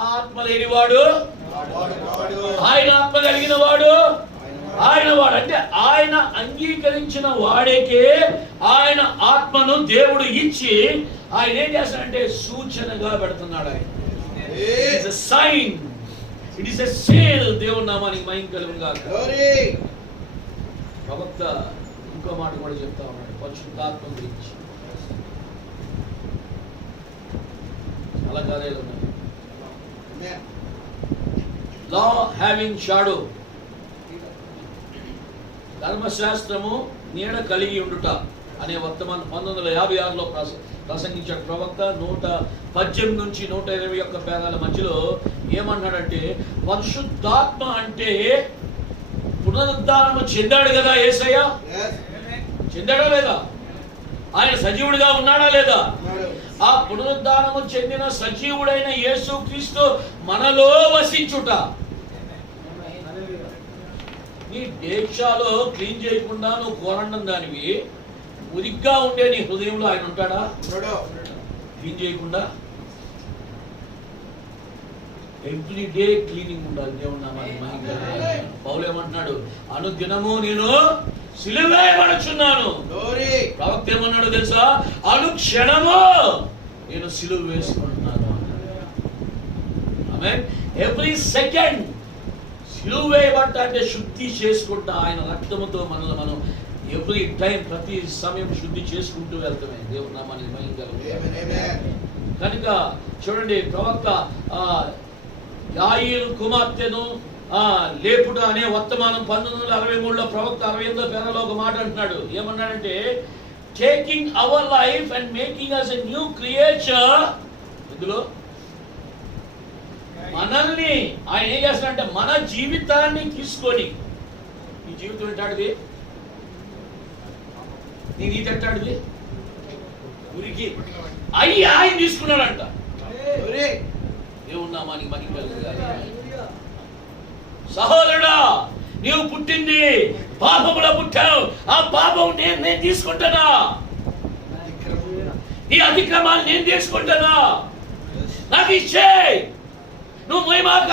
ఆత్మ లేనివాడు ఆయన ఆత్మ కలిగిన వాడు ఆయన వాడు. అంటే ఆయన అంగీకరించిన వాడికే ఆయన ఆత్మను దేవుడు ఇచ్చి ఆయన ఏం చేస్తాడంటే సూచనగా పెడుతున్నాడు. ఆయన it is a sign, it is a seal. దేవుని నామానికి మహిమ కలుగును గాక. ప్రవక్త ఇంకో మాట కూడా చెప్తా ఉన్నాడు పరిశుద్ధాత్మ గురించి. చాలా కార్యాలు ఉన్నాయి. లా హ్యావింగ్ షాడో, ధర్మశాస్త్రము నీడ కలిగి ఉండుట అనే వర్తమానం 1956లో ప్రసంగించాడు ప్రవక్త. 118 నుంచి 121 పేరాల మధ్యలో ఏమన్నాడంటే పరిశుద్ధాత్మ అంటే పునరుద్ధానము చెందాడు కదా యేసయ్య, చెందాడా లేదా? ఆయన సజీవుడిగా ఉన్నాడా లేదా? ఆ పునరుద్ధానము చెందిన సజీవుడైన యేసు క్రీస్తు మనలో వసించుట. నీ దీక్షలో క్లీన్ చేయకుండా నువ్వు కోరండం దానివి, ఉరిగ్గా ఉండే నీ హృదయంలో ఆయన ఉంటాడా? క్లీన్ చేయకుండా ఎవ్రీ డే క్లీనింగ్ ఉండాలి. దేవుడు నామానికి మహిమ కలుగును. పౌలు ఏమంటున్నాడు? అనుదినము నేను సిలువ వేయబడుచున్నాను. ప్రవక్త ఏమన్నాడు తెలుసా? అనుక్షణము నేను సిలువ వేసుకుంటున్నాను. ఆమేన్. ఎవ్రీ సెకండ్ సిలువ వేయబడ్డ అంటే శుద్ధి చేసుకుంటా ఆయన రక్తముతో మనల్ని మనం ఎవ్రీ టైం ప్రతి సమయం శుద్ధి చేసుకుంటూ వెళ్తామే. దేవుడు నామానికి మహిమ కలుగును. కనుక చూడండి ప్రవక్త యాయీరు కుమార్తెను లేపుట అనే వర్తమానం 1963లో ప్రవక్త 68వ పేరాలో ఒక మాట అంటున్నాడు. ఏమన్నాడంటే taking our life and making us a new creature. ఇందులో మనల్ని ఆయన ఏం చేస్తాడంటే మన జీవితాన్ని తీసుకొని, నీ జీవితం ఎట్టాడిది, నీ నీతి ఎట్టాడిది, ఉరికి అయ్యి ఆయన తీసుకున్నాడంట. దేవుని నామానికి మహిమ కలుగును. సహోదరుడా, నీవు పుట్టింది పాపములో పుట్టావు. ఆ పాపం నేను తీసుకుంటానా? నీ అతిక్రమాలు నేను తీసుకుంటానా? నాకు ఇచ్చే, నువ్వు మహిమాక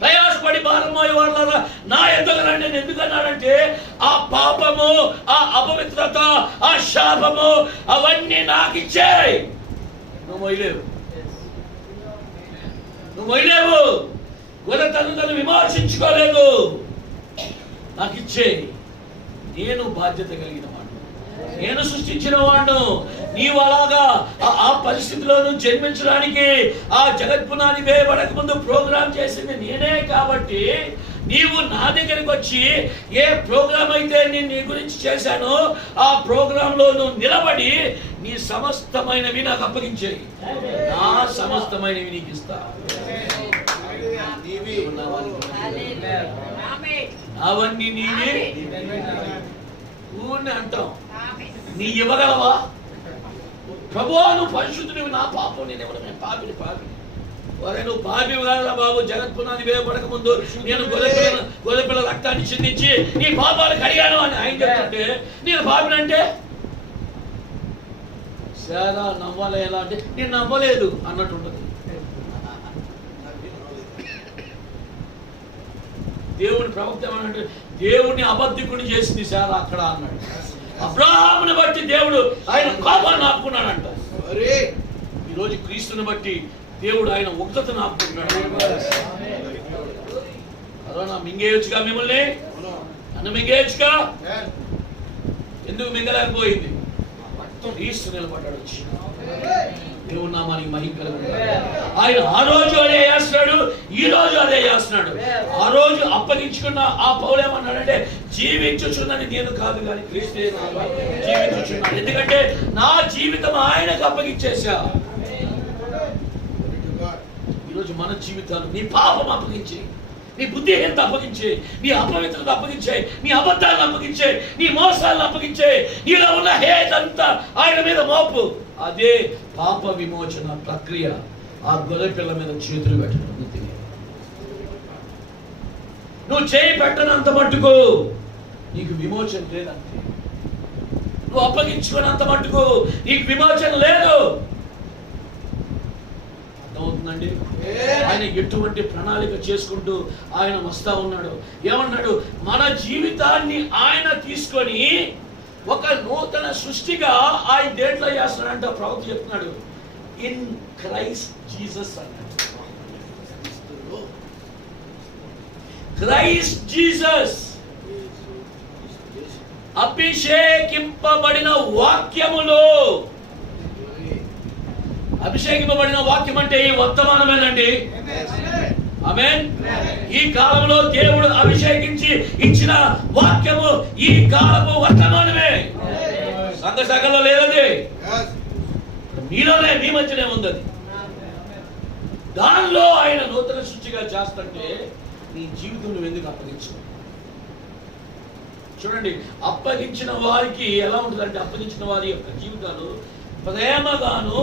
ప్రయాసపడి భారం మోయేవాళ్ళారా నా ఎదుగు రండి. నేను ఎందుకన్నాడంటే ఆ పాపము, ఆ అపవిత్రత, ఆ శాపము అవన్నీ నాకు ఇచ్చే. నువ్వు మొయ్యలేవు, నువ్వు మొయ్యలేవు. తను విమర్శించుకోలేదు. నాకు ఇచ్చే. నేను బాధ్యత కలిగిన వాడు, నేను సృష్టించిన వాడు. నీవు అలాగా ఆ పరిస్థితిలో జన్మించడానికి ఆ జగత్పునాది వేయబడక ముందు ప్రోగ్రాం చేసింది నేనే. కాబట్టి నీవు నా దగ్గరికి వచ్చి ఏ ప్రోగ్రాం అయితే నేను నీ గురించి చేశానో ఆ ప్రోగ్రాంలో నువ్వు నిలబడి నీ సమస్తమైనవి నాకు అప్పగించేయి. నా సమస్తమైనవి నీకు ఇస్తా. అవన్నీ నీవే ఊరిని అంటాం. నీ ఇవ్వగలవా? ప్రభువా నువ్వు పరిశుద్ధుడివి, నా పాపం నేను ఇవ్వడం, నేను పాపిని. వారే నువ్వు పాపి కాదా బాబు? జగత్పునాది వేయబడక ముందు నేను గొర్రెపిల్ల రక్తాన్ని చిందించి నీ పాపాలు కడిగాను అని ఆయన చెప్తుంటే నేను పాపినంటే సారా నవ్వాలి. ఎలా అంటే నేను నవ్వలేదు అన్నట్టు ఉంటుంది. దేవుని ప్రవక్త ఏమన్నాడు? దేవుడిని అబద్ధికుని చేసింది సార్ అక్కడ అన్నాడు. అబ్రాహాముని బట్టి దేవుడు ఆయన కోపాన్ని ఆపుకున్నాడంట. ఈరోజు క్రీస్తుని బట్టి దేవుడు ఆయన ఉగ్రతను ఆపుకుంటున్నాడు. కరోనా మింగేయచ్చుగా, మిమ్మల్ని నన్ను మింగేయచ్చుగా. ఎందుకు మింగలేకపోయింది? క్రీస్తు నిలబడ్డాడు వచ్చి. దేవుని నామానికి మహిమ కలుగును. ఆయన ఆ రోజు అదే చేస్తున్నాడు, ఈ రోజు అదే చేస్తున్నాడు. ఆ రోజు అప్పగించుకున్న ఆ పౌలు ఏమన్నాడంటే జీవించుచున్నది నేను కాదు కానీ క్రీస్తు జీవించుచున్నాడు. ఎందుకంటే నా జీవితం ఆయనకు అప్పగించేశా. ఈరోజు మన జీవితాలు నీ పాపం అప్పగించి, నీ బుద్ధిహీనత అప్పగించే, నీ అపవిత్రత అప్పగించే, నీ అబద్ధాలను అప్పగించే, నీ మోసాలను అప్పగించే, నీలో ఉన్న హేతంతా ఆయన మీద మోపు. అదే పాప విమోచన ప్రక్రియ. ఆ గొర్రెపిల్ల మీద చేతులు పెట్టడం. నువ్వు చేయి పెట్టనంత మట్టుకు నీకు విమోచన లేదంతే. నువ్వు అప్పగించుకున్నంత మట్టుకు నీకు విమోచన లేదు. ఉందండి. ఆయన ఎటువంటి ప్రణాళిక చేసుకుంటూ ఆయన వస్తా ఉన్నాడు. ఏమన్నాడు? మన జీవితాన్ని ఆయన తీసుకొని ఒక నూతన సృష్టిగా ఆయన దేంట్లో చేస్తున్నాడంట ప్రవక్త చెప్తున్నాడు. ఇన్ క్రైస్ట్ జీసస్ అన్నాడు. క్రైస్ట్ జీసస్ అభిషేకింపబడిన వాక్యములో, అభిషేకింపబడిన వాక్యం అంటే ఈ వర్తమానమేనండి. ఆమేన్. ఈ కాలంలో దేవుడు అభిషేకించి ఇచ్చిన వాక్యము ఈ కాలము వర్తమానమే. సంఘ శాఖలో లేదది, మీలోనే, మీ మధ్యనే ఉంది. దానిలో ఆయన నూతన సృష్టిగా చేస్తుంటే నీ జీవితం నువ్వు ఎందుకు అప్పగించు? చూడండి, అప్పగించిన వారికి ఎలా ఉంటుందంటే, అప్పగించిన వారి యొక్క జీవితాలు ప్రేమగాను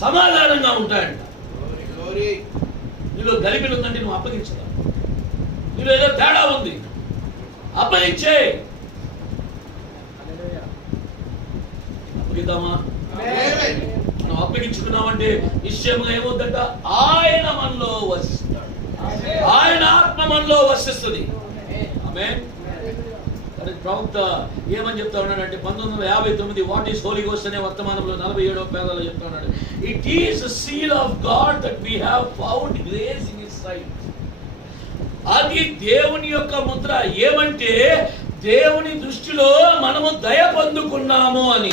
సమాధానంగా ఉంటాయంట. నీలో గలిబిలి ఉందంటే నువ్వు అప్పగించరా? నీలో ఏదో తేడా ఉంది, అప్పగించే. అప్పగిద్దామా? మనం అప్పగించుకున్నామంటే నిశ్చయంగా ఏమవుతుందంట, ఆయన మనలో వసిస్తాడు, ఆయన ఆత్మ మనలో వసిస్తుంది. ఆమేన్. ప్రవక్త ఏమని చెప్తా ఉన్నాడంటే 1959 వాట్ ఈస్ హోలీ గోస్ట్ అనే వర్తమానంలో 47వ పేరాలో చెప్తా ఉన్నాడు. It is the seal of God that we have found grace in his sight. అది దేవుని యొక్క ముద్ర. ఏమంటే దేవుని దృష్టిలో మనము దయ పొందుకున్నాము అని.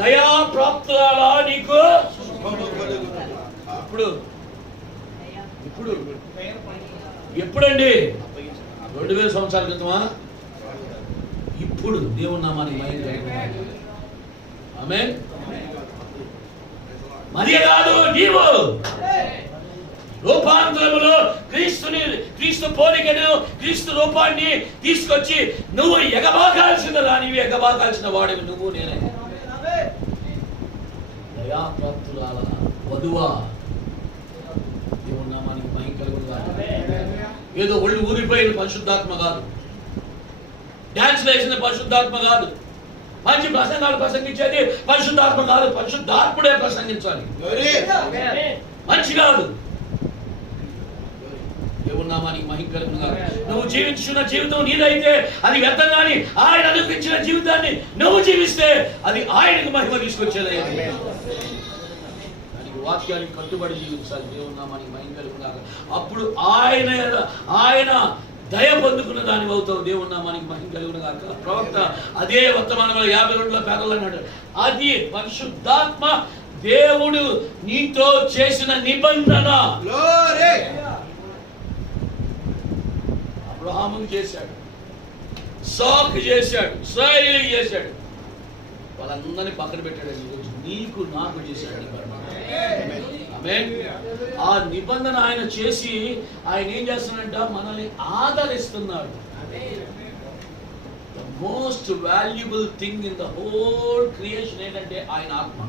దయా ప్రాప్తులా నీకు ఇప్పుడు ఇప్పుడు ఎప్పుడండి? 2000 సంవత్సరాల క్రితమా? ఇప్పుడు దేవుని నామానికి మహిమ కలుగును. ఆమేన్. మరియ కాదు, నీవు రూపాంతరములో క్రీస్తు పోలికను, క్రీస్తు రూపాన్ని తీసుకొచ్చి నువ్వు ఎగబాకాల్సిన రానివి, ఎగబాకాల్సిన వాడివి నువ్వు, నేనే. దయాప్రాప్తురాల వధువా, దేవుని నామానికి మహిమ కలుగును. ఏదో ఒళ్ళు ఊరిపోయిన పరిశుద్ధాత్మ కాదు, డాన్స్ వేసిన పరిశుద్ధాత్మ కాదు, మంచి ప్రసంగాలు ప్రసంగించేది పరిశుద్ధాత్మ కాదు, పరిశుద్ధాత్ముడే ప్రసంగించాలి. మంచి కాదు. దేవుని నామానికి మహిమ కలుగును గాక. నువ్వు జీవించున్న జీవితం నీదైతే అది వ్యర్థం. కానీ ఆయన అనుగ్రహించిన జీవితాన్ని నువ్వు జీవిస్తే అది ఆయనకు మహిమ తీసుకొచ్చేది. దానికి వాక్యానికి కట్టుబడి జీవించాలి. దేవుని నామానికి మహిమ కలుగును గాక. అప్పుడు ఆయన దయ పొందుకున్న దాని అవుతావు. దేవుని నామానికి మహిమ కలుగును గాక. ప్రవక్త అదే వర్తమానంలో 52వ పేరాలో అన్నాడు, అది పరిశుద్ధాత్మ దేవుడు నీతో చేసిన నిబంధన. అబ్రహాముకు చేశాడు, ఇస్సాకు చేశాడు, ఇశ్రాయేలుకు చేశాడు, వాళ్ళందరినీ పక్కన పెట్టాడు. ఈరోజు నీకు నాకు చేశాడు నిబంధన. ఆమేన్. ఆ నిబంధన ఆయన చేసి ఆయన ఏం చేస్తున్నాడంట, మనల్ని ఆదరిస్తున్నాడు. The most valuable thing in the whole creation ఏంటంటే ఆయన ఆత్మ.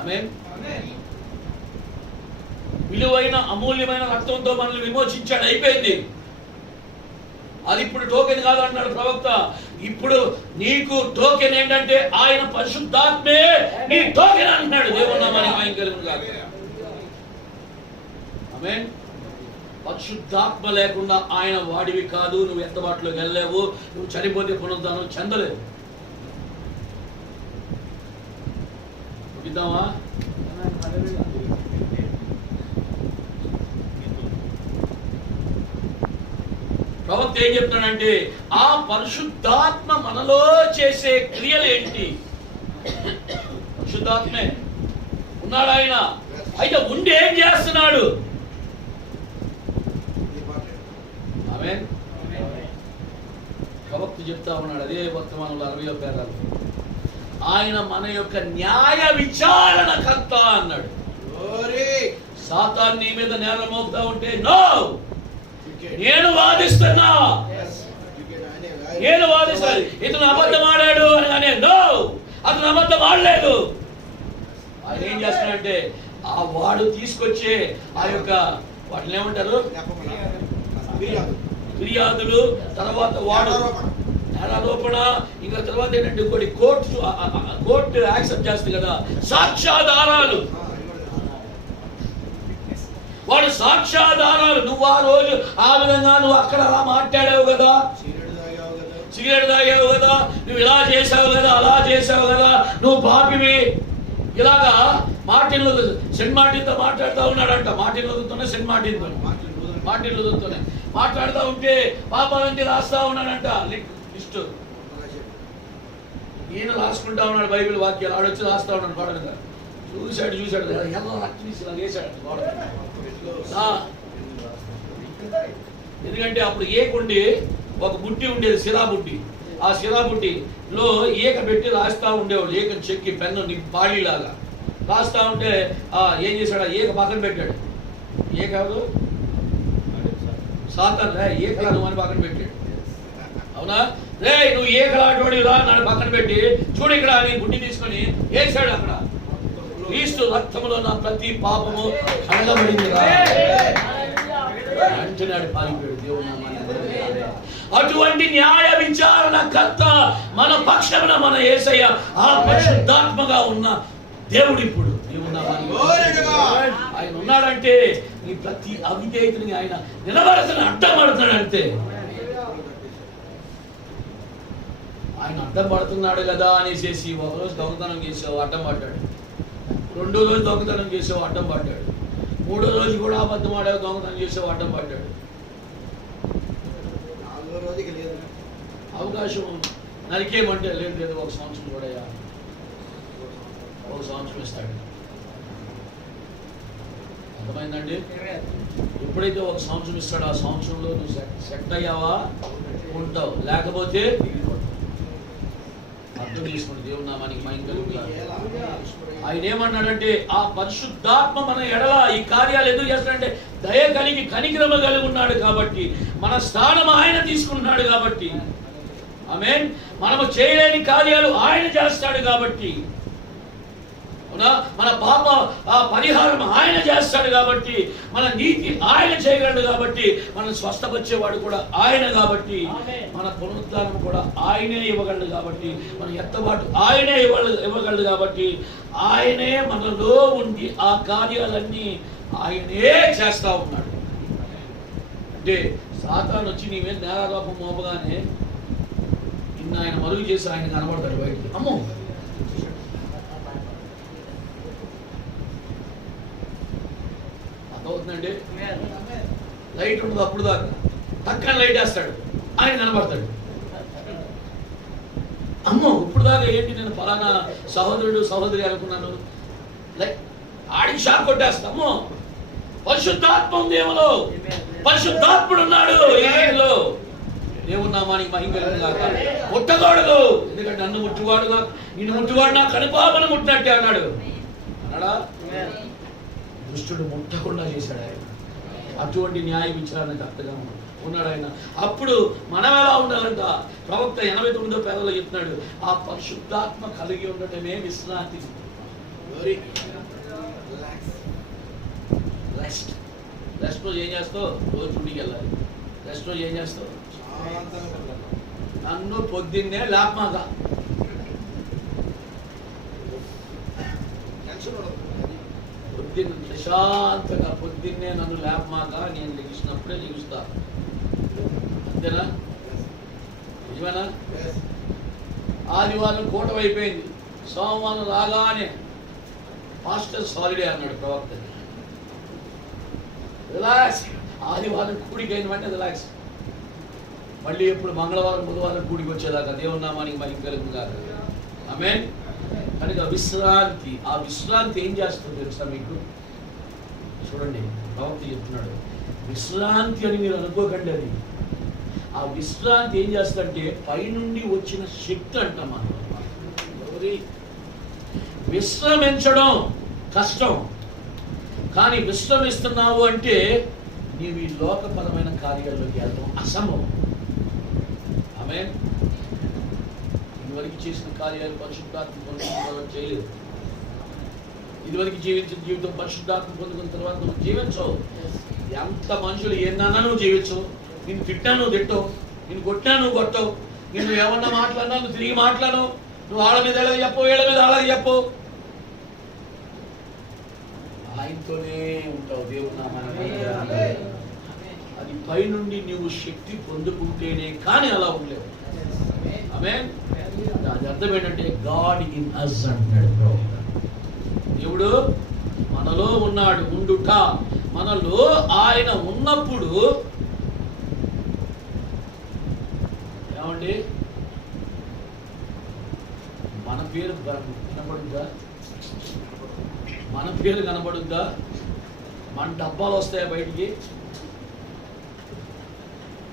ఆమేన్. విలువైన అమూల్యమైన రక్తంతో మనల్ని విమోచించాడు, అయిపోయింది. అది ఇప్పుడు టోకెన్ కాదు అన్నాడు ప్రవక్త. ఇప్పుడు నీకు టోకెన్ ఏంటంటే ఆయన పరిశుద్ధాత్మే నీ టోకెన్ అంటున్నాడు. దేవుని నామానికి మహిమ కలుగును గాక. ఆమేన్. పరిశుద్ధాత్మ లేకుండా ఆయన వాడివి కాదు. నువ్వు ఎత్తబాటులోకి వెళ్ళలేవు. నువ్వు చనిపోతే పునరుద్ధానం చెందలేవు. ముగిద్దామా? ప్రవక్త ఏం చెప్తున్నాడంటే ఆ పరిశుద్ధాత్మ మనలో చేసే క్రియలు ఏంటి? పరిశుద్ధాత్మే ఉన్నాడు ఆయన. అయితే ఉండి ఏం చేస్తున్నాడు? ఆమేన్. ప్రవక్త చెప్తా ఉన్నాడు అదే వర్తమానంలో 60వ పేరాలో, ఆయన మన యొక్క న్యాయ విచారణకర్త అన్నాడు. సాతాను నీ మీద నేరం మోపుతా ఉంటే నో, నేను వాదిస్తున్నా, నేను వాదిస్తాను. ఇతను అబద్ధం ఆడాడు అనగానే నో, అతను అబద్ధం ఆడలేదు. ఆయన ఏం చేస్తున్నాడంటే ఆ వాడు తీసుకొచ్చే ఆ యొక్క వాటిని ఏమంటారు, ఫిర్యాదులు, తర్వాత వాడు నేరారోపణ, ఇంకా తర్వాత ఏంటంటే ఇంకోటి కోర్టు యాక్సెప్ట్ చేస్తుంది కదా, సాక్ష్యాధారాలు. సాక్ష్యాధారాలు. నువ్వు ఆ రోజు ఆ విధంగా నువ్వు అక్కడ అలా మాట్లాడావు కదా, సిగరెట్ తాగావు కదా, నువ్వు ఇలా చేసావు కదా, అలా చేసావు కదా, నువ్వు పాపివి. ఇలాగా సెంట్ మార్టిన్తో మాట్లాడుతూ ఉన్నాడంట. మార్టిన్ లూథర్తోనే సెంట్ మార్టిన్ లూథర్తోనే మాట్లాడుతూ ఉంటే పాపాలన్నీ రాస్తా ఉన్నాడంట లిస్ట్. ఈయన రాసుకుంటా ఉన్నాడు బైబిల్ వాక్యాలు, ఆడొచ్చి రాస్తా ఉన్నాడు గోడ మీద. చూశాడు ఎలా ఇలా వేశాడు గోడ. ఎందుకంటే అప్పుడు ఏకుండి ఒక బుట్టి ఉండేది, సిరా బుట్టి. ఆ సిరా బుట్టిలో ఏక పెట్టి రాస్తా ఉండేవాడు. ఏక చెక్కి పెన్ను పాళీలాగా రాస్తా ఉంటే ఏం చేశాడు, ఏక పక్కన పెట్టాడు. ఏ కాదు సాతాను ఏకలా నువ్వు అని పక్కన పెట్టాడు. అవునా? రే నువ్వు ఏకలాంటి రా నన్ను పక్కన పెట్టి చూడు ఇక్కడ అని బుట్టి తీసుకొని వేసాడు. అక్కడ క్రీస్తు రక్తములో నా ప్రతి పాపము కడగబడింది అంటున్నాడు. పాలిపోయాడు దేవుడు. అటువంటి న్యాయ విచారణకర్త మన పక్షమున మన యేసయ్య, ఆ పరిశుద్ధాత్మగా ఉన్న దేవుడు. ఇప్పుడు ఆయన ఉన్నాడంటే నీ ప్రతి అవిధేయతని ఆయన నిలబడుతున్న అడ్డం పడుతున్నాడు. అంతే, ఆయన అడ్డం పడుతున్నాడు కదా అనేసి ఒకరోజు దొంగతనం చేసావు, అడ్డం పడ్డాడు. రెండో రోజు దొంగతనం చేసావు, అడ్డం పడ్డాడు. మూడో రోజు కూడా అబద్ధం ఆడావు, దొంగతనం చేసావు, అడ్డం పడ్డాడు. అవకాశం నరికేయమంటే లేదు, ఒక సంవత్సరం కూడా ఒక సంవత్సరం ఇస్తాడు. అర్థమైందండి? ఎప్పుడైతే ఒక సంవత్సరం ఇస్తాడో ఆ సంవత్సరంలో నువ్వు సెట్ అయ్యావా ఉంటావు, లేకపోతే అర్థం చేసుకోండి. దేవుని నామానికి మహిమ కలుగుగాక. ఆయన ఏమన్నాడంటే ఆ పరిశుద్ధాత్మ మన ఎడల ఈ కార్యాలు ఎందుకు చేస్తాడంటే దయ కలిగి కనికరమ కలిగి ఉన్నాడు కాబట్టి, మన స్థానం ఆయన తీసుకున్నాడు కాబట్టి, ఆమేన్. మనము చేయలేని కార్యాలు ఆయన చేస్తాడు కాబట్టి, మన పాప పరిహారం ఆయన చేస్తాడు కాబట్టి, మన నీతి ఆయన చేయగలడు కాబట్టి, మనం స్వస్థపరిచేవాడు కూడా ఆయన కాబట్టి, మన పునరుద్ధానం కూడా ఆయనే ఇవ్వగలడు కాబట్టి, మన ఎత్తబాటు ఆయనే ఇవ్వగలడు కాబట్టి, ఆయనే మనలో ఉండి ఆ కార్యాలన్నీ ఆయనే చేస్తా ఉన్నాడు. అంటే సాతాను వచ్చి నీ మీద నేరారోపం మోపగానే నిన్న ఆయన మరుగు చేసి ఆయన కనబడతాడు బయటికి. అమ్మో అవుతుందండి. లైట్ ఉండదు అప్పుడు దాకా, తక్కువ లైట్ వేస్తాడు, ఆయన కనబడతాడు. అమ్మో ఇప్పుడు దాకా ఏంటి నేను ఫలానా సహోదరుడు సహోదరి అనుకున్నాను, ఆడికి షాక్ కొట్టేస్తా. అమ్మో పరిశుద్ధాత్మ ఉంది ఏమలో, పరిశుద్ధాత్ముడు ఉన్నాడు ఈయనలో. దేవుని నామానికి మహిమ కలుగుగాక. ముట్టకూడదు, ఎందుకంటే నన్ను ముట్టువాడుగా నిన్ను ముట్టువాడు నా కనుపాపను ముట్టినట్టే అన్నాడు. అన్నాడా? దుష్టుడు ముట్టకుండా చేశాడు ఆయన. అటువంటి న్యాయ విచారణకు అర్థంగా ఉన్నాడు ఆయన. అప్పుడు మనం ఎలా ఉండాలంట? ప్రవక్త 89వ పేదలో చెప్తున్నాడు, ఆ పరిశుద్ధాత్మ కలిగి ఉండటమే విశ్రాంతి. రెస్ట్ రోజు ఏం చేస్తావు? రోజు డ్యూటీకి వెళ్ళాలి. రెస్ట్ రోజు ఏం చేస్తావు? నన్ను పొద్దున్నే లేపమాక, ప్రశాంతంగా పొద్దున్నే నన్ను లేపమాక, నేను లెగిసినప్పుడే లెగుస్తా. అంతేనా? నిజమేనా? ఆదివారం కూటమి అయిపోయింది, సోమవారం రాగానే మాస్టర్స్ హాలిడే అన్నాడు ప్రవక్త. రిలాక్స్. ఆదివారం కూడికి అయిన వెంటనే రిలాక్స్. మళ్ళీ ఎప్పుడు మంగళవారం బుధవారం కూడికి వచ్చేదాకా దేవుని నామానికి మహిమ కలుగుగాక. ఆమేన్. కనుక విశ్రాంతి, ఆ విశ్రాంతి ఏం చేస్తుందో తెలుసా మీకు? చూడండి, ప్రవక్త చెప్తున్నాడు, విశ్రాంతి అని మీరు అనుకోకండి. అది ఆ విశ్రాంతి ఏం చేస్తుందంటే పైనుండి వచ్చిన శక్తి అంట. మనం విశ్రమించడం కష్టం, కానీ విశ్రమిస్తున్నావు అంటే నీవు ఈ లోకపరమైన కార్యాల్లోకి వెళ్ళడం అసంభవం. ఆమేన్. ఇదివరకు చేసిన కార్యాలు పరిశుద్ధాత్మ పొందుకున్న చేయలేదు. ఇదివరకు జీవించిన జీవితం పరిశుద్ధాత్మ పొందుకున్న తర్వాత నువ్వు జీవించవు. ఎంత మనుషులు ఏమన్నా నువ్వు జీవించవు. నిన్ను తిట్టినా నువ్వు తిట్టవు, నిన్ను కొట్టినా నువ్వు కొట్టవు, నిన్ను ఏమన్నా మాట్లాడినా నువ్వు తిరిగి మాట్లాడవు. నువ్వు వాళ్ళ మీద ఎలా చెప్పవు, వీళ్ళ మీద అలాగే చెప్పవు. ఆయనతోనే ఉంటావు. దేవుని నామాన్ని అది పైనుండి నువ్వు శక్తి పొందుకుంటేనే కానీ అలా ఉండలేవు. ఆమేన్. దాని అర్థం ఏంటంటే గాడ్ ఇన్ అస్ అంటాడు. దేవుడు మనలో ఉన్నాడు. ఉండుట మనలో ఆయన ఉన్నప్పుడు ఏమండి మన పేరు కనబడుద్దా? మన పేరు కనబడుద్దా? మన డబ్బాలు వస్తాయా బయటికి?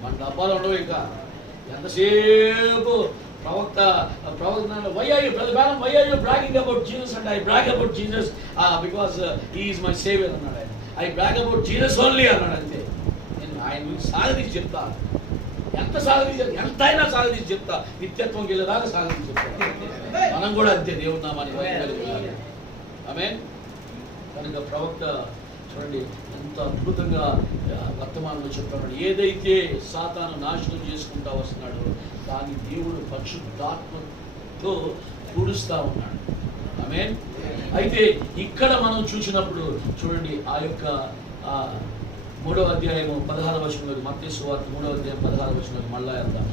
మన డబ్బాలు ఉండవు. ఇంకా ఎంతసేపు ప్రవక్త why are you brother Balam, why are you bragging about Jesus? And I brag about Jesus because he is my savior అన్నాడు. I brag about Jesus only అన్నాడు. అంతే. నేను ఆయన సాగదీసి చెప్తా. ఎంతైనా సాగదీసి చెప్తా. నిత్యత్వం గెలదాకా సాగదీసి చెప్తా. మనం కూడా అంతే. దేవుని నామాన్ని ఆమేన్. కనుక ప్రవక్త చూడండి ఎంత అద్భుతంగా వర్తమానంలో చెప్తున్నాడు. ఏదైతే సాతాను నాశనం చేసుకుంటా వస్తున్నాడో దాన్ని దేవుడు పరిశుద్ధాత్మతో పూడుస్తా ఉన్నాడు. ఆమేన్. అయితే ఇక్కడ మనం చూసినప్పుడు చూడండి ఆ యొక్క 3వ అధ్యాయము 16వ వచనంలోకి, మత్తయి సువార్త 3వ అధ్యాయం 16వ వచనంలోకి మళ్ళా వెళ్దాం.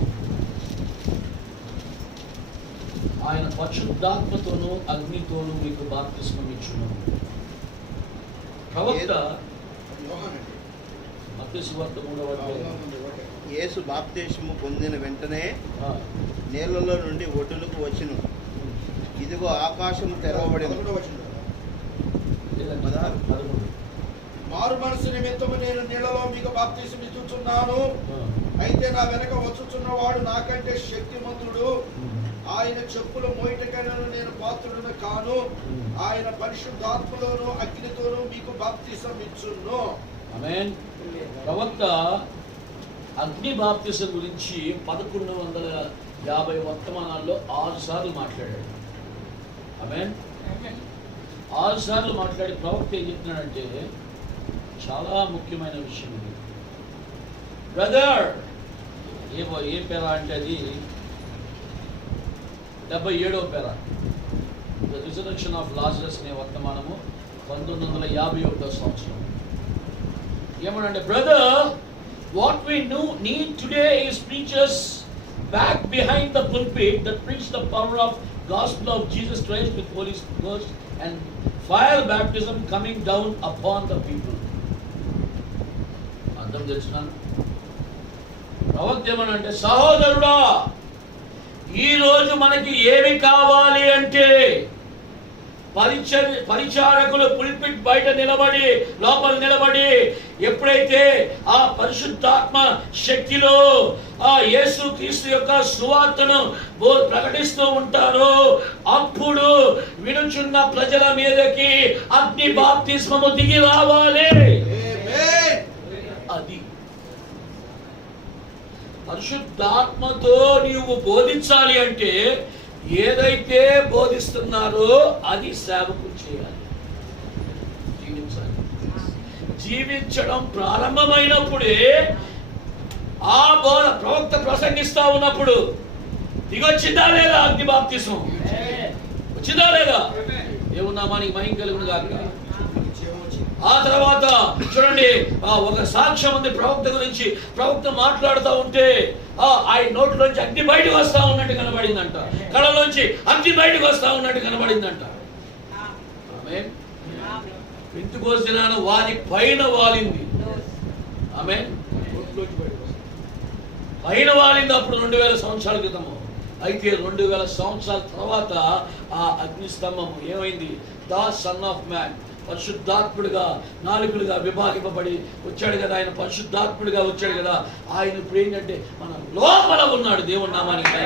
ఆయన పరిశుద్ధాత్మతోనూ అగ్నితోనూ మీకు బాప్తిస్మం ఇచ్చును. ప్రవక్త మత్తయి సువార్త 3వ అధ్యాయం. యేసు బాప్తిస్మము పొందిన వెంటనే నీళ్లలో నుండి ఒడ్డులకు వచ్చును. ఇదిగో ఆకాశం తెరవబడింది. మారు మనసు నిమిత్తము నేను నీళ్లలో మీకు బాప్తిస్మం ఇచ్చుచున్నాను. అయితే నా వెనక వచ్చుచున్నవాడు నాకంటే శక్తిమంతుడు. ఆయన చెప్పుల మోయిటకైనను నేను పాత్రుడను కాను. ఆయన పరిశుద్ధాత్మలోను అగ్నితోనూ మీకు బాప్తిస్మం ఇచ్చును. ఆమేన్. ప్రవక్త అగ్ని బాప్తిసం గురించి 1150 వర్తమానాల్లో 6 సార్లు మాట్లాడాడు. ఆమేన్. 6 సార్లు మాట్లాడి ప్రవక్త ఏం చెప్తున్నాడంటే చాలా ముఖ్యమైన విషయం ఇది. బ్రదర్ ఏం పేరా అంటే అది 77వ పేరా, ద రిజరెక్షన్ ఆఫ్ లాజరస్ అనే వర్తమానము 1951వ సంవత్సరం. ఏమనంటే brother, what we need today is preachers back behind the pulpit that preach the power of gospel of Jesus Christ with Holy Ghost and fire baptism coming down upon the people. అర్థం చేస్తున్నా? ప్రవక్త ఏమనంటే సహోదరుడా, ఈ రోజు మనకి ఏమి కావాలి అంటే పరిచారకులు పుల్పిట్ బయట నిలబడి లోపల నిలబడి ఎప్పుడైతే ఆ పరిశుద్ధాత్మ శక్తిలో ఆ యేసు క్రీస్తు యొక్క సువార్తను ప్రకటిస్తూ ఉంటారో అప్పుడు వినుచున్న ప్రజల మీదకి అగ్ని బాప్తిస్మము దిగి రావాలి. అది పరిశుద్ధాత్మతో నీవు బోధించాలి అంటే ఏదైతే బోధిస్తున్నారో అది సేవకులు చేయాలి, జీవించాలి. జీవించడం ప్రారంభమైనప్పుడే ఆ ప్రవక్త ప్రసంగిస్తా ఉన్నప్పుడు దిగొచ్చిందా లేదా అగ్ని బాప్తిస్మం? వచ్చిందా లేదా? దేవుని నామానికి మహిమ కలుగును గాక. ఆ తర్వాత చూడండి ఒక సాక్ష్యం ఉంది ప్రవక్త గురించి. ప్రవక్త మాట్లాడుతూ ఉంటే ఆయన నోట్లోంచి అగ్ని బయటకు వస్తా ఉన్నట్టు కనబడిందంట, కళ్ళలోంచి అగ్ని బయటకు వస్తా ఉన్నట్టు కనబడిందంట. ఆమేన్. పెంతెకోస్తు దినాన వారి పైన వాలింది. ఆమేన్. పైన వాలింది అప్పుడు 2000 సంవత్సరాల క్రితము. అయితే 2000 సంవత్సరాల తర్వాత ఆ అగ్ని స్తంభము ఏమైంది? ద సన్ ఆఫ్ మ్యాన్ పరిశుద్ధాత్ముడిగా నాలుగులుగా విభాగింపబడి వచ్చాడు కదా. ఆయన పరిశుద్ధాత్ముడిగా వచ్చాడు కదా. ఆయన ఇప్పుడు ఏంటంటే మన లోపల ఉన్నాడు. దేవుని నామానికి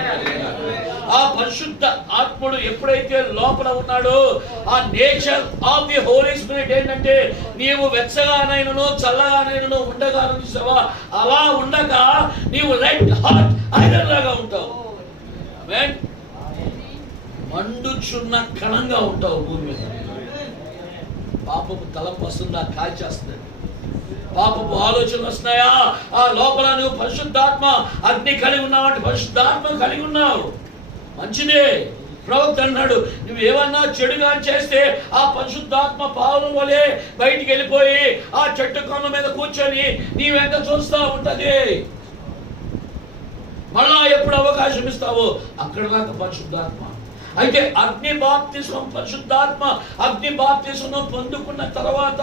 ఆ పరిశుద్ధ ఆత్ముడు ఎప్పుడైతే లోపల ఉన్నాడో ఆ nature of the Holy Spirit ఏంటంటే నీవు వెచ్చగానైనను చల్లగానైనను ఉండగాను చూసావా, అలా ఉండగా నీవు రెడ్ హాట్ ఐరన్ లాగా ఉంటావు. ఆమేన్. మండుచున్న కణంగా ఉంటావు భూమి మీద. పాపపు తలంపు వస్తుందా? కాల్చేస్తుంది. పాపపు ఆలోచనలు వస్తున్నాయా? ఆ లోపల నువ్వు పరిశుద్ధాత్మ అగ్ని కలిగి ఉన్నావు అంటే పరిశుద్ధాత్మ కలిగి ఉన్నావు, మంచిదే. ప్రవక్త అన్నాడు, నువ్వు ఏమన్నా చెడుగా చేస్తే ఆ పరిశుద్ధాత్మ పావురం వలె బయటికి వెళ్ళిపోయి ఆ చెట్టు కొమ్మ మీద కూర్చొని నీ వెంట చూస్తూ ఉంటది. మళ్ళా ఎప్పుడు అవకాశం ఇస్తావో అక్కడ దాకా పరిశుద్ధాత్మ. అయితే అగ్ని బాప్తిస్మం, పరిశుద్ధాత్మ అగ్ని బాప్తిస్మం పొందుకున్న తర్వాత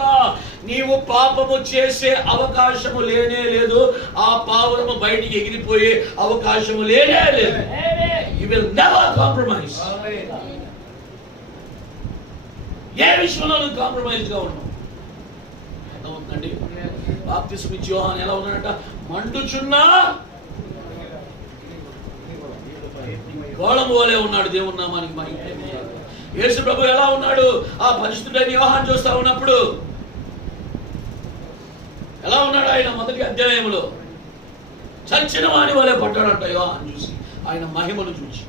నీవు పాపము చేసే అవకాశము లేనే లేదు. ఆ పావురము బయటికి ఎగిరిపోయే అవకాశము లేనే లేదు. You will never compromise. ఏ విషయంలో నువ్వు కాంప్రమైజ్ గా ఉన్నావు? అర్థమవుతుందండి? బాప్తిస్మం ఇచ్చి యోహాను ఎలా ఉన్నాడంట? మండుచున్నా గోళము వలె ఉన్నాడు. దేవుని నామానికి మహిమ. యేసు ప్రభు ఎలా ఉన్నాడు? ఆ పరిశుద్ధుడైన యోహాను చూస్తా ఉన్నప్పుడు ఎలా ఉన్నాడు? ఆయన మొదటి అధ్యాయంలో చచ్చిన వాని వలె పడ్డాడంట యోహాను చూసి, ఆయన మహిమను చూసి.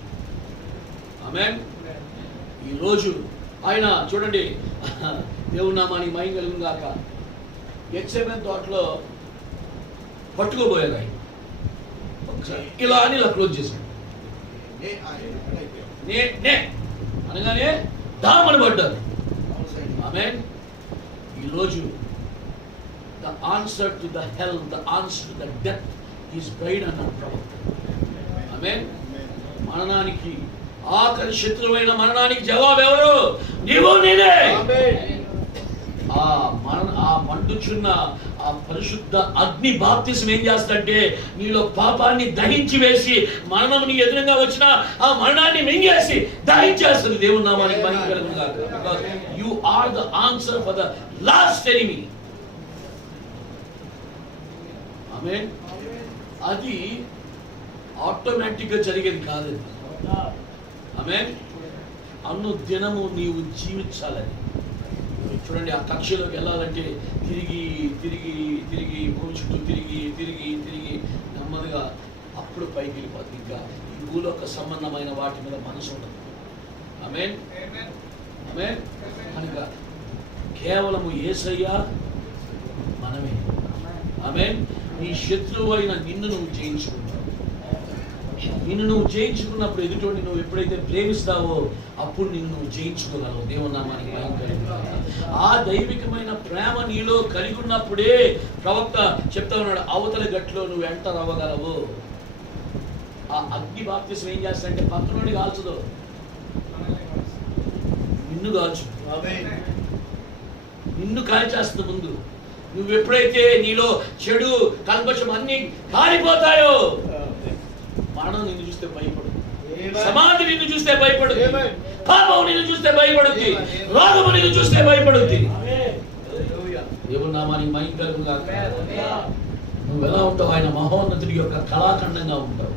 ఆమేన్. ఈరోజు ఆయన చూడండి, దేవుని నామానికి మహిమ కలుగును గాక. గెత్సేమనే తోటలో పట్టుకోబోయారు ఆయన. ఇలా అని ఇలా క్లోజ్ చేశాడు. అనగానే దామని పడ్డారు. ఆమేన్. ఈరోజు the answer to the hell, the answer to the death is braid అన్నాడు ప్రవక్త. ఆమేన్. మరణానికి, ఆఖరి శత్రువైన మరణానికి జవాబు ఎవరు? నీవు, నేనే. ఆ మండుచున్న ఆ పరిశుద్ధ అగ్ని బాప్తిస్మం ఏం చేస్తాడంటే నీలో పాపాన్ని దహించి వేసి, మరణం నీ ఎదురుగా వచ్చిన ఆ మరణాన్ని మింగేసి దహించేస్తుంది. దేవుని నామానికి మహిమ కలుగును గాక. You are the answer for the last enemy. Amen. అది ఆటోమేటిక్ గా జరిగేది కాదండి. ఆమేన్. అనుదినము నీవు జీవించాలని. చూడండి, ఆ కక్షలోకి వెళ్ళాలంటే తిరిగి తిరిగి తిరిగి భూమి చుట్టూ తిరిగి తిరిగి తిరిగి నెమ్మదిగా అప్పుడు పైకి వెళ్ళిపోతుంది. ఇంకా ఈ భూలోక సంబంధమైన వాటి మీద మనసు ఉండదు. ఆమేన్. ఆమేన్. కనుక కేవలము యేసయ్య, మనమే. ఆమేన్. నీ శత్రువు అయిన నిన్ను నువ్వు జయించుకున్నావు. నిన్ను నువ్వు జయించుకున్నప్పుడు ఎదుటోడిని నువ్వు ఎప్పుడైతే ప్రేమిస్తావో అప్పుడు నిన్ను నువ్వు జయించుకోగలవు. దేవుని నామానికి మహిమ కలుగును గాక. ఆ దైవికమైన ప్రేమ నీలో కలిగి ఉన్నప్పుడే ప్రవక్త చెప్తా ఉన్నాడు, అవతల గట్లో నువ్వు ఎంటర్ అవ్వగలవు. ఆ అగ్ని బాప్తిస్మం ఏం చేస్తాడంటే పక్కనోడి కాల్చదు, నిన్ను కాల్చు. నిన్ను కాల్చేస్తుంది ముందు. నువ్వు ఎప్పుడైతే నీలో చెడు కల్మషం అన్ని కాలిపోతాయో, మరణం నిన్ను చూస్తే భయపడు, సమాధి నిన్ను చూస్తే భయపడుద్ది, పాపం నిన్ను చూస్తే భయపడుద్ది, రోగము నిన్ను చూస్తే భయపడుద్ది. దేవుని నామానికి మహిమ కలుగును గాక. నువ్వు ఎలా ఉంటావు? ఆయన మహోన్నతుడి యొక్క కళాఖండంగా ఉంటావు.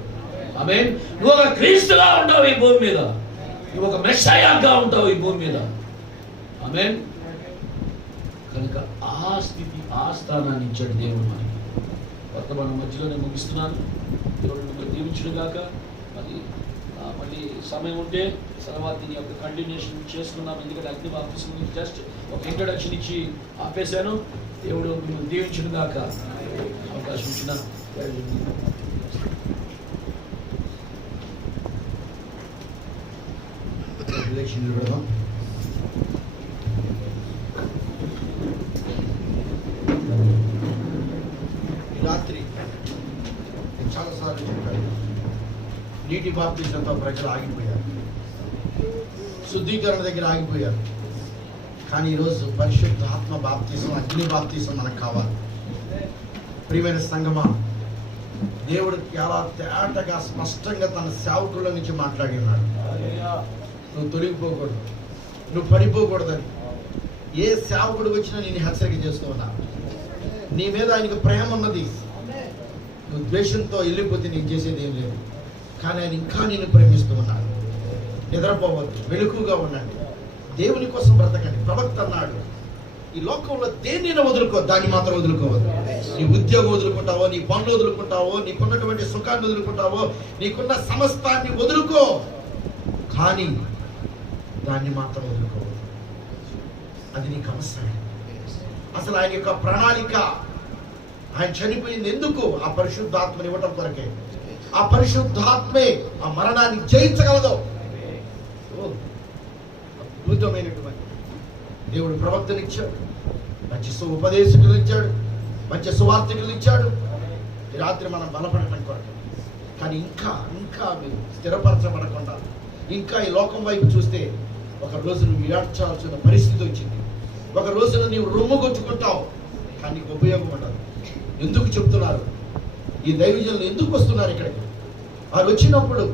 ఆమేన్. నువ్వు ఒక క్రీస్తుగా ఉంటావు ఈ భూమి మీద. నువ్వు ఒక మెస్సయాగా ఉంటావు ఈ భూమి మీద. ఆమేన్. కనుక ఆ స్థితి, ఆ స్థానాన్ని ఇచ్చాడు దేవుడు మనకి. వర్తమానం మధ్యలోనే ముగిస్తున్నాను. దేవుడు మిమ్మల్ని దీవించును గాక. మళ్ళీ సమయం ఉంటే తర్వాత దీని యొక్క కంటిన్యూషన్ చేసుకున్నాం. ఎందుకంటే అగ్ని బాప్తిస్మం జస్ట్ ఒక ఇంట్రడక్షన్ ఇచ్చి ఆపేశాను. దేవుడు మిమ్మల్ని దీవించును గాక. అవకాశం ఇచ్చిన పెడదాం. రాత్రి చాలాసార్లు చెప్పారు, నీటి బాప్తిజంతో ప్రజలు ఆగిపోయారు, శుద్ధీకరణ దగ్గర ఆగిపోయారు. కానీ ఈరోజు పరిశుద్ధ ఆత్మ బాప్తిజం, అగ్ని బాప్తిజం మనకు కావాలి. ప్రియమైన సంగమా, దేవుడు చాలా తేటగా స్పష్టంగా తన సేవకుల నుంచి మాట్లాడి ఉన్నాడు. నువ్వు తొలగిపోకూడదు, నువ్వు పడిపోకూడదని. ఏ సేవకుడు వచ్చినా నేను హెచ్చరిక చేస్తూ ఉన్నా. నీ మీద ఆయనకు ప్రేమ ఉన్నది. నువ్వు ద్వేషంతో వెళ్ళిపోతే నేను చేసేది ఏం లేదు. కానీ ఆయన ఇంకా నేను ప్రేమిస్తూ ఉన్నాడు. నిద్రపోవద్దు, వెలుగుగా ఉండండి, దేవుని కోసం బ్రతకండి. ప్రవక్త అన్నాడు, ఈ లోకంలో దేనిని వదులుకో, దాన్ని మాత్రం వదులుకోవద్దు. నీ ఉద్యోగం వదులుకుంటావో, నీ పనులు వదులుకుంటావో, నీకున్నటువంటి సుఖాన్ని వదులుకుంటావో, నీకున్న సమస్తాన్ని వదులుకో, కానీ దాన్ని మాత్రం వదులుకోవద్దు. అది నీకు అవసరం. అసలు ఆయన యొక్క ప్రణాళిక, ఆయన చనిపోయింది ఎందుకు? ఆ పరిశుద్ధాత్మని ఇవ్వటం కొరకే. ఆ పరిశుద్ధాత్మే ఆ మరణాన్ని జయించగలదు. అద్భుతమైనటువంటి దేవుడు ప్రవక్తలు ఇచ్చాడు, మంచి ఉపదేశకులు ఇచ్చాడు, మంచి సువార్తికులు ఇచ్చాడు. ఈ రాత్రి మనం బలపడటం కొరకు. కానీ ఇంకా మీరు స్థిరపరచబడకుండా ఇంకా ఈ లోకం వైపు చూస్తే ఒక రోజు నువ్వు ఏడ్చాల్సిన పరిస్థితి వచ్చింది. ఒక రోజున నీవు రొమ్ము కొట్టుకుంటావు, కానీ నీకు ఉపయోగం ఉండదు. ఎందుకు చెప్తున్నారు? ఈ దైవజనులు ఎందుకు వస్తున్నారు ఇక్కడికి? వారు వచ్చినప్పుడు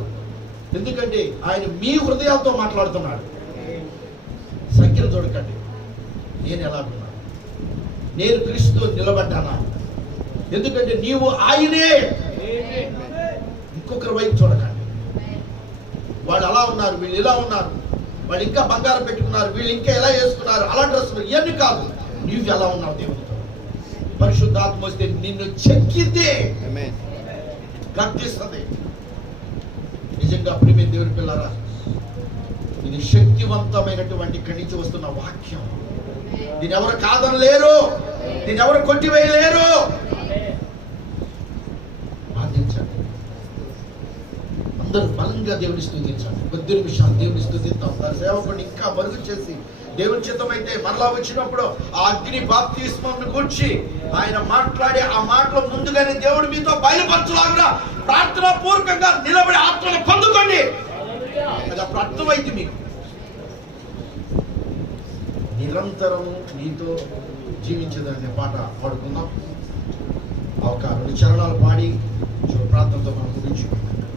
ఎందుకంటే ఆయన మీ హృదయాలతో మాట్లాడుతున్నాడు. సంఖ్యను చూడకండి, నేను ఎలా ఉన్నాను, నేను క్రీస్తుతో నిలబడ్డానా. ఎందుకంటే నీవు ఆయనే. ఇంకొకరి వైపు చూడకండి. వాళ్ళు అలా ఉన్నారు, వీళ్ళు ఇలా ఉన్నారు, వాళ్ళు ఇంకా బంగారం పెట్టుకున్నారు, వీళ్ళు ఇంకా ఎలా వేసుకున్నారు, అలా డ్రెస్సులు, ఇవన్నీ కాదు. నీవు ఎలా ఉన్నావు దేవునితో. పరిశుద్ధాత్మ వస్తే నిన్ను చెక్కితే గర్తిస్తుంది. నిజంగా ప్రియమైన దేవుని పిల్లరా, ఇది శక్తివంతమైనటువంటి ఇక్కడి నుంచి వస్తున్న వాక్యం. దీని ఎవరు కాదనలేరు, దీని ఎవరు కొట్టివేయలేరు. ప్రార్థించండి, అందరూ బలంగా దేవుని స్తుతించండి. కొద్ది నిమిషాలు దేవుని స్తుతిద్దాం. దాని సేవకుడిని ఇంకా మరుగు చేసి దేవుని చిత్తమైతే మరలా వచ్చినప్పుడు ఆ అగ్ని బాప్తిస్మం గురించి ఆయన మాట్లాడి ఆ మాటలో ముందుగానే దేవుడు మీతో బయలుపరచులాగా ప్రార్థనా పూర్వకంగా నిలబడి ఆత్మను పొందుకోండి. అది అప్పుడు అర్థమైంది మీకు. నిరంతరము నీతో జీవించదనే పాట పాడుకుందాం. ఒక 2 చరణాలు పాడి ప్రార్థనతో మనం ముగించుకుందాం.